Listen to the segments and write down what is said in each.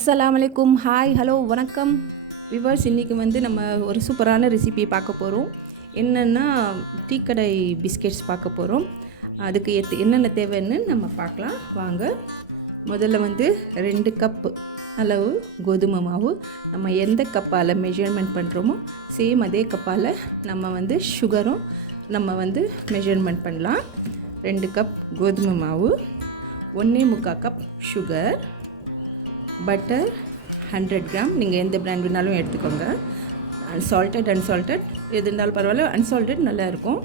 Assalam Alaikum. Hi, hello, வணக்கம் viewers. இன்றைக்கி நம்ம ஒரு சூப்பரான ரெசிபி பார்க்க போகிறோம். என்னென்னா டீக்கடை பிஸ்கெட்ஸ் பார்க்க போகிறோம். அதுக்கு என்னென்ன தேவைன்னு நம்ம பார்க்கலாம் வாங்க. முதல்ல 2 கப்பு அளவு கோதுமை மாவு. நம்ம எந்த கப்பால் மெஷர்மெண்ட் பண்ணுறோமோ சேம் அதே கப்பால் நம்ம சுகரும் நம்ம மெஷர்மெண்ட் பண்ணலாம். 2 கப் கோதுமை மாவு, 1.25 கப் சுகர், பட்டர் 100 கிராம், நீங்கள் எந்த பிராண்ட் வேணாலும் எடுத்துக்கோங்க. அன்சால்ட்டட் எது இருந்தாலும் பரவாயில்ல, அன்சால்ட்டட் நல்லா இருக்கும்.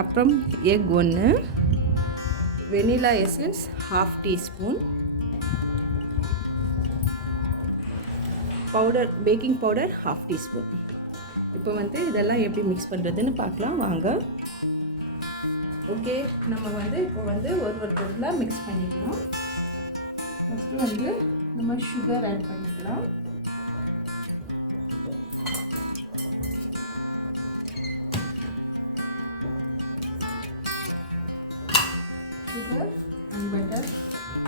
அப்புறம் egg 1, vanilla essence 1/2 teaspoon, powder baking powder 1/2 teaspoon. இப்போ இதெல்லாம் எப்படி மிக்ஸ் பண்ணுறதுன்னு பார்க்கலாம் வாங்க. ஓகே, நம்ம இப்போ ஒரு பொருளாக மிக்ஸ் பண்ணிக்கலாம். ஃபஸ்ட்டு நம்ம சுகர் ஆட் பண்ணிக்கலாம். Sugar and butter.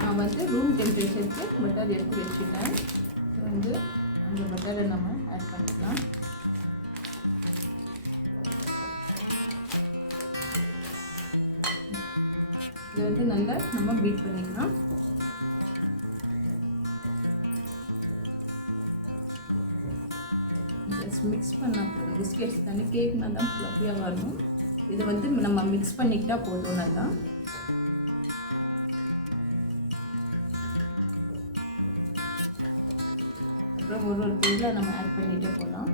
நான் ரூம் டெம்பரேச்சருக்கு பட்டர் எடுத்து வச்சுட்டேன். அந்த பட்டரை நம்ம ஆட் பண்ணிக்கலாம். இது நல்லா நம்ம பீட் பண்ணிக்கலாம். மிக்ஸ் பண்ணால் போதும். பிஸ்கெட்ஸ் தானே, கேக்னா தான் ஃப்ளஃபியாக வரணும். இது நம்ம மிக்ஸ் பண்ணிக்கிட்டால் போதும் நல்லா. அப்புறம் ஒரு பொருளை நம்ம ஆட் பண்ணிகிட்டே போகலாம்.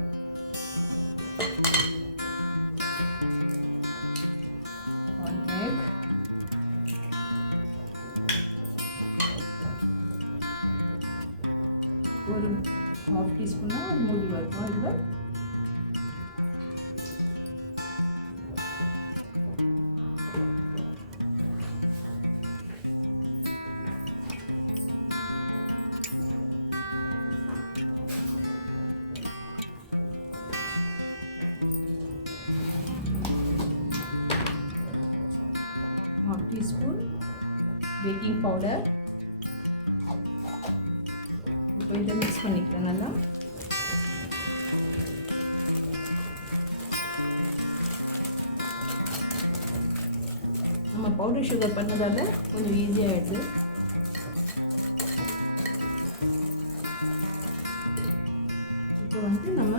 ஒன் எக், ஒரு 1/2 டீஸ்பூனா ஒரு மூடி வரும். இதில் ½ டீஸ்பூன் பேக்கிங் பவுடர். இப்போ இதை மிக்ஸ் பண்ணிக்கிறேன் நல்லா. நம்ம பவுடர் சுகர் பண்ணதால கொஞ்சம் ஈஸியாகிடுது. இப்போ நம்ம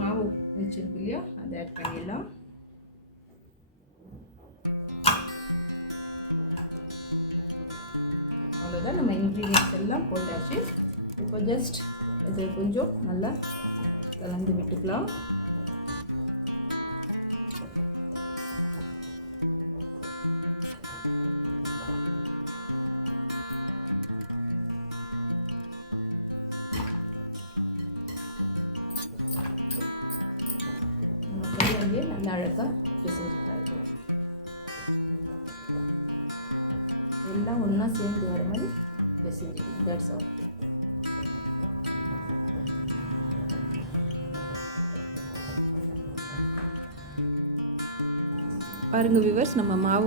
மாவு வச்சுருக்கு இல்லையா, அதை ஆட் பண்ணிடலாம். அவ்வளோதான், நம்ம இன்க்ரீடியன்ஸ் எல்லாம் போட்டாச்சு. இப்போ ஜஸ்ட் இதை கொஞ்சம் நல்லா கலந்து விட்டுக்கலாம். நம்ம கையாலேயே நல்லா அழகாக பிசைஞ்சுக்கலாம். எல்லாம் ஒன்றா சேர்ந்து வர மாதிரி பிசைஞ்சுக்கணும். That's all. பாருங்கள் வியூவர்ஸ், நம்ம மாவு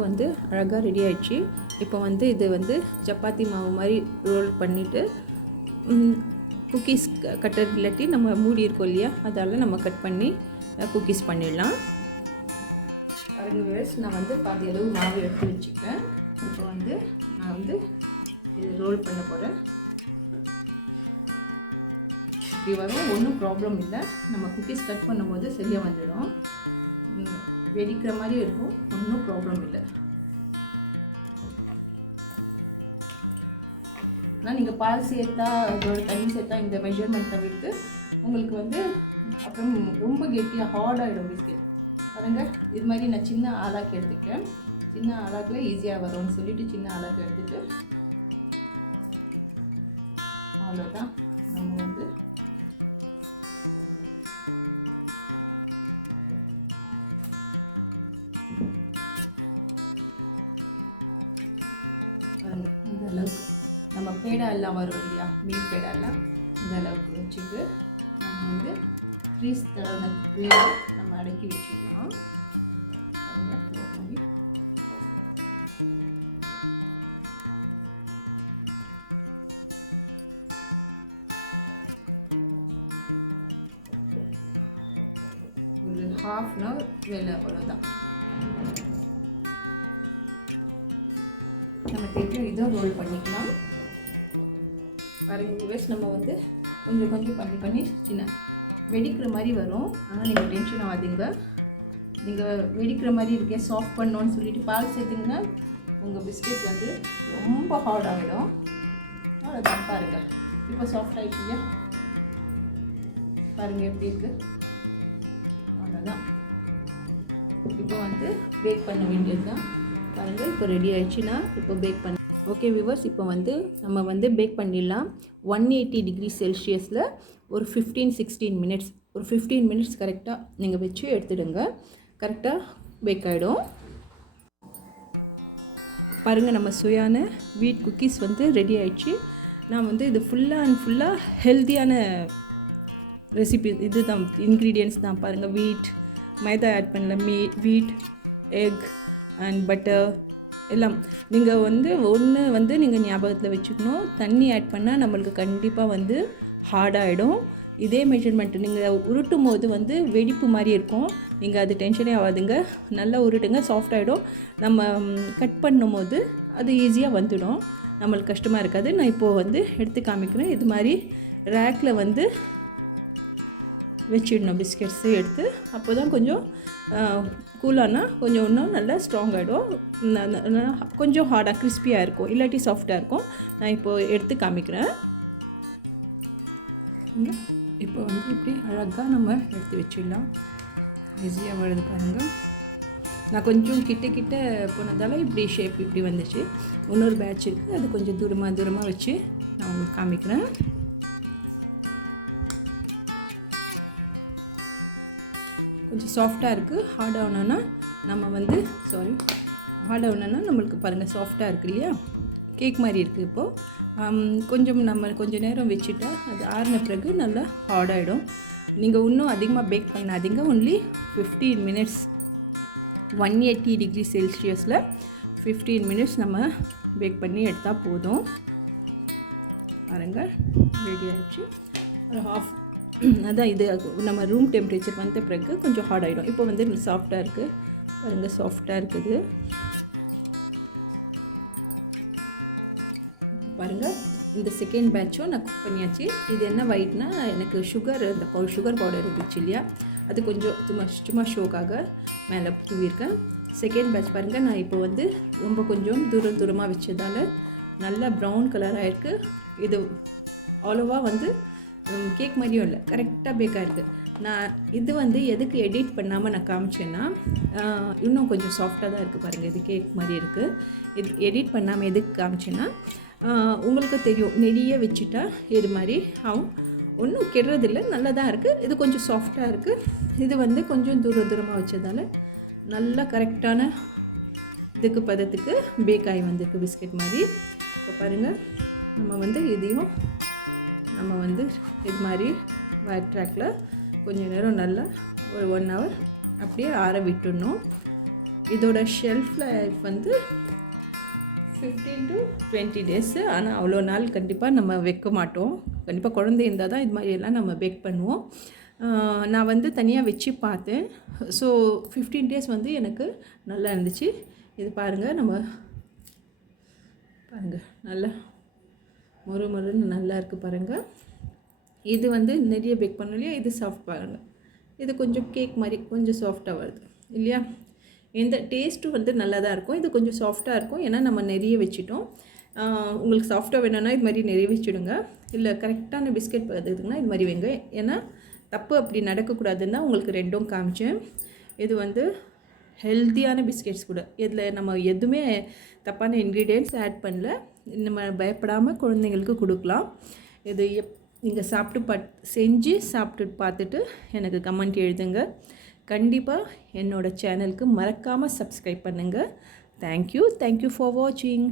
அழகாக ரெடி ஆயிடுச்சு. இப்போ இது சப்பாத்தி மாவு மாதிரி ரோல் பண்ணிவிட்டு குக்கீஸ் கட்டர் இல்லாட்டி நம்ம மூடி இருக்கோம் இல்லையா, அதால் நம்ம கட் பண்ணி குக்கீஸ் பண்ணிடலாம். பாருங்கள் வியூவர்ஸ், நான் பாதி அளவு மாவு எடுத்து வச்சுக்கிறேன். இப்போ நான் இது ரோல் பண்ண போகிறேன். இப்படி வரும், ஒன்றும் ப்ராப்ளம் இல்லை. நம்ம குக்கீஸ் கட் பண்ணும்போது சரியாக வந்துடும். வெடிக்கிற மாதிரி இருக்கும், ஒன்றும் ப்ராப்ளம் இல்லை. ஆனால் நீங்கள் பால் சேர்த்தா இதோட தண்ணி சேர்த்தா இந்த மெஷர்மெண்ட் தவிர்த்து உங்களுக்கு அப்புறம் ரொம்ப கெட்டியாக ஹார்டாகிடும் பிஸ்கெட். பாருங்க, இது மாதிரி நான் சின்ன ஆளாக்கு எடுத்துக்கிறேன். சின்ன ஆளாக்கில் ஈஸியாக வரும்னு சொல்லிட்டு சின்ன ஆளாக்கு எடுத்துட்டு அவ்வளோதான். நம்ம இந்த அளவுக்கு நம்ம பேடா எல்லாம் வரும் இல்லையா, மீன் பேடா எல்லாம் இந்த அளவுக்கு வச்சுட்டு நம்ம ஃப்ரீஸ் தடவை நம்ம அடக்கி வச்சுக்கலாம். ஒரு ஹாஃப் அன் ஹவர் வேலை அவ்வளோதான். நம்ம தேவையான இதை ரோல் பண்ணிக்கலாம். பாருங்கள் வியூவர்ஸ், நம்ம வந்து கொஞ்சம் கொஞ்சம் பண்ணி சின்ன வெடிக்கிற மாதிரி வரும். ஆனால் நீங்கள் டென்ஷன் ஆகாதீங்க. நீங்கள் வெடிக்கிற மாதிரி இருக்கே சாஃப்ட் பண்ணோன்னு சொல்லிட்டு பால் சேர்த்திங்கன்னா உங்கள் பிஸ்கெட் வந்து ரொம்ப ஹார்ட் ஆகிடும். அவ்வளோதான் பாருங்கள், இப்போ சாஃப்ட் ஆகிடுச்சியா பாருங்கள் எப்படி இருக்குது. அவ்வளோதான், இப்போ வந்து பேக் பண்ண வேண்டியது தான். பாருங்கள் இப்போ ரெடி ஆகிடுச்சுன்னா இப்போ பேக் பண்ண. ஓகே வியூவர்ஸ், இப்போ வந்து நம்ம வந்து பேக் பண்ணிடலாம். 180 டிகிரி செல்சியஸில் ஒரு 15-16 மினிட்ஸ், ஒரு 15 மினிட்ஸ் கரெக்டாக நீங்கள் வச்சு எடுத்துடுங்க. கரெக்டாக பேக் ஆகிடும். பாருங்கள், நம்ம சுவையான வீட் குக்கீஸ் வந்து ரெடி ஆகிடுச்சு. நான் வந்து இது ஃபுல்லாக ஹெல்த்தியான ரெசிபி இது தான், இன்க்ரீடியன்ட்ஸ் தான். பாருங்கள், வீட், மைதா ஆட் பண்ணல, வீட், எக் அண்ட் பட்டர் எல்லாம். நீங்கள் வந்து நீங்கள் ஞாபகத்தில் வச்சுக்கணும், தண்ணி ஆட் பண்ணால் நம்மளுக்கு கண்டிப்பாக வந்து ஹார்டாகிடும். இதே மெஷர்மெண்ட்டு நீங்கள் உருட்டும் போது வந்து வெடிப்பு மாதிரி இருக்கும். நீங்கள் அது டென்ஷனே ஆகாதுங்க, நல்லா உருட்டுங்க, சாஃப்ட் ஆகிடும். நம்ம கட் பண்ணும் போது அது ஈஸியாக வந்துடும், நம்மளுக்கு கஷ்டமாக இருக்காது. நான் இப்போது வந்து எடுத்து காமிக்கிறேன். இது மாதிரி ரேக்கில் வந்து வச்சிடணும் பிஸ்கெட்ஸு எடுத்து. அப்போ தான் கொஞ்சம் கூலானா கொஞ்சம் இன்னும் நல்லா ஸ்ட்ராங் ஆகிடும், கொஞ்சம் ஹார்டாக கிறிஸ்பியாக இருக்கும், இல்லாட்டி சாஃப்டாக இருக்கும். நான் இப்போது எடுத்து காமிக்கிறேன். இப்போ வந்து இப்படி அழகாக நம்ம எடுத்து வச்சிடலாம். ஈஸியாக வருது பாருங்கள். நான் கொஞ்சம் கிட்ட போனதால் இப்படி ஷேப் இப்படி வந்துச்சு. இன்னொரு பேட்ச் இருக்குது, அது கொஞ்சம் தூரமாக வச்சு நான் உங்களுக்கு காமிக்கிறேன். கொஞ்சம் சாஃப்டாக இருக்குது. ஹார்ட் ஆகணுன்னா நம்மளுக்கு பாருங்கள் சாஃப்டாக இருக்குது இல்லையா, கேக் மாதிரி இருக்குது. இப்போது கொஞ்சம் நேரம் வச்சுட்டா அது ஆறின பிறகு நல்லா ஹார்ட் ஆகிடும். நீங்கள் இன்னும் அதிகமாக பேக் பண்ணாதீங்க. ஒன்லி 15 மினிட்ஸ் 180 டிகிரி செல்சியஸில் 15 மினிட்ஸ் நம்ம பேக் பண்ணி எடுத்தால் போதும். பாருங்கள், ரெடி ஆகிடுச்சு. ஒரு அதான் இது நம்ம ரூம் டெம்பரேச்சர் வந்த பிறகு கொஞ்சம் ஹார்ட் ஆகிடும். இப்போ வந்து சாஃப்டாக இருக்குது பாருங்கள், சாஃப்டாக இருக்குது பாருங்கள். இந்த செகண்ட் பேட்சும் நான் குக் பண்ணியாச்சு. இது என்ன ஒயிட்னா, எனக்கு இந்த சுகர் பவுடர் இருந்துச்சு இல்லையா, அது கொஞ்சம் சும்மா ஷோக்காக மேலே தூவிருக்கேன். செகண்ட் பேட்ச் பாருங்கள், நான் இப்போ வந்து ரொம்ப கொஞ்சம் தூரமாக வச்சதால் நல்லா ப்ரௌன் கலராக இருக்குது. இது அவ்வளோவா வந்து கேக் மாதிரியும் இல்லை, கரெக்டாக பேக்காக இருக்குது. நான் இது வந்து எதுக்கு எடிட் பண்ணாமல் நான் காமிச்சேன்னா, இன்னும் கொஞ்சம் சாஃப்டாக தான் இருக்குது பாருங்கள். இது கேக் மாதிரி இருக்குது. இது எடிட் பண்ணாமல் எதுக்கு காமிச்சேன்னா, உங்களுக்கு தெரியும் நெடியே வச்சுட்டா இது மாதிரி ஆகும், ஒன்றும் கெடுறதில்லை, நல்லா தான் இருக்குது. இது கொஞ்சம் சாஃப்டாக இருக்குது. இது வந்து கொஞ்சம் தூரமாக வச்சதால் நல்லா கரெக்டான இதுக்கு பதத்துக்கு பேக் ஆகி வந்திருக்கு பிஸ்கெட் மாதிரி. இப்போ பாருங்கள், நம்ம வந்து இதையும் நம்ம வந்து இது மாதிரி ஒயிட் ட்ராக்கில் கொஞ்சம் நேரம் நல்லா ஒரு 1 ஹவர் அப்படியே ஆற விட்டுடணும். இதோட ஷெல்ஃப் லைஃப் வந்து 15 to 20 டேஸு. ஆனால் அவ்வளோ நாள் கண்டிப்பாக நம்ம வைக்க மாட்டோம். கண்டிப்பாக குழந்தை இருந்தால் தான் இது மாதிரியெல்லாம் நம்ம பேக் பண்ணுவோம். நான் வந்து தனியாக வச்சு பார்த்தேன். ஸோ 15 டேஸ் வந்து எனக்கு நல்லா இருந்துச்சு. இது பாருங்கள், பாருங்கள் நல்லா மொறுன்னு நல்லா இருக்குது பாருங்கள். இது வந்து நிறைய பேக் பண்ணோம் இல்லையா, இது சாஃப்ட் பாருங்கள். இது கொஞ்சம் கேக் மாதிரி கொஞ்சம் சாஃப்டாக வருது இல்லையா. இந்த டேஸ்ட்டும் வந்து நல்லா தான் இருக்கும். இது கொஞ்சம் சாஃப்டாக இருக்கும், ஏன்னா நம்ம நிறைய வச்சிட்டோம். உங்களுக்கு சாஃப்டாக வேணும்னா இது மாதிரி நிறைய வச்சுடுங்க. இல்லை கரெக்டான பிஸ்கெட் பார்த்துக்கிட்டிங்கன்னா இது மாதிரி வைங்க. ஏன்னா தப்பு அப்படி நடக்கக்கூடாதுன்னு தான் உங்களுக்கு ரெண்டும் காமிச்சேன். இது வந்து ஹெல்த்தியான பிஸ்கெட்ஸ் கூட, இதில் நம்ம எதுவுமே தப்பான இன்க்ரீடியன்ட்ஸ் ஆட் பண்ணல. நம்ம பயப்படாமல் குழந்தைங்களுக்கு கொடுக்கலாம். இது நீங்கள் செஞ்சு சாப்பிட்டு பார்த்துட்டு எனக்கு கமெண்ட் எழுதுங்க. கண்டிப்பாக என்னோடய சேனலுக்கு மறக்காமல் சப்ஸ்கிரைப் பண்ணுங்கள். தேங்க்யூ ஃபார் வாட்சிங்.